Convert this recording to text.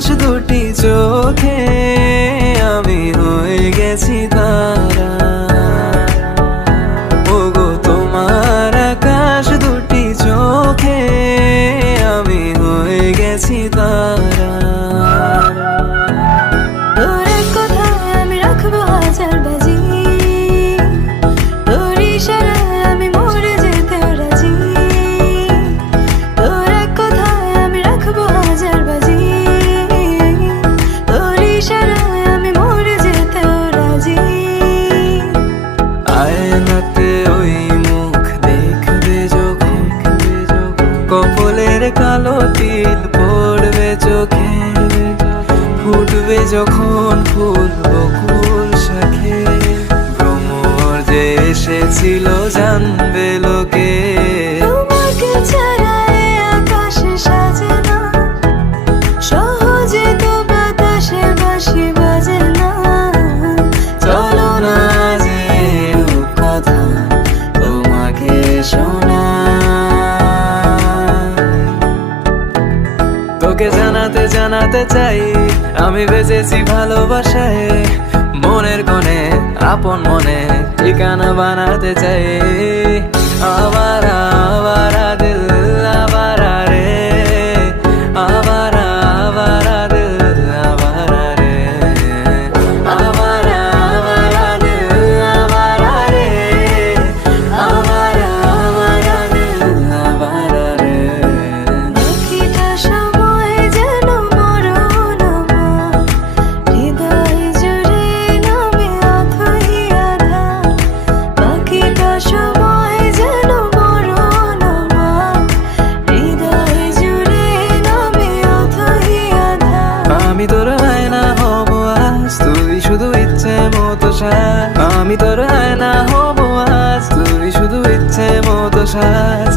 আকাশ দুটি চোখে আমি হয়ে গেছি তারা। ওগো তোমার আকাশ দুটি চোখে আমি হয়ে গেছি তারা। তোর এক কথায় আমি রাখবো হাজার বাজি, তোর ইশারায় আমি মরে যেতে রাজি। তোর এক কথায় আমি রাখবো হাজার বাজি, তোর ইশারায় আমি মরে যেতে রাজি। আয়নাতে ওই মুখ দেখবে যখন, কপালের কালো তিল পড়বে চোখে, ফুটবে যখন ফুল বকুল শাখে, ভ্রমর যে এসেছিল জানবে লোকে। তোমাকে ছাড়া এ আকাশে সাজে না, সহজে তো বাতাসে বাঁশি বাজে না। চলো না যে কথা তোমাকে শোনা, তোকে জানাতে জানাতে চাই আমি বেঁচেছি ভালোবাসায়। মনের কোণে আপন মনে ঠিকানা বানাতে চাই। আবারা আবারা দিল আবারা রে, আবারা আবারা দিল আবারা রে, আবারা আবারা দিল আবারা রে, আবারা আবারা দিল আবারা রে। বাকিটা সময় যেন মরণ আমার, হৃদয় জুড়ে নামে অথই আধার। বাকিটা সময় যেন মরণ আমার, হৃদয় জুড়ে নামে অথই আধার। আমি তোর আয়না হব আজ, তুই শুধু ইচ্ছে মতো সাজ। আমি তোর আয়না হব আজ, তুই শুধু ইচ্ছে মতো সাজ।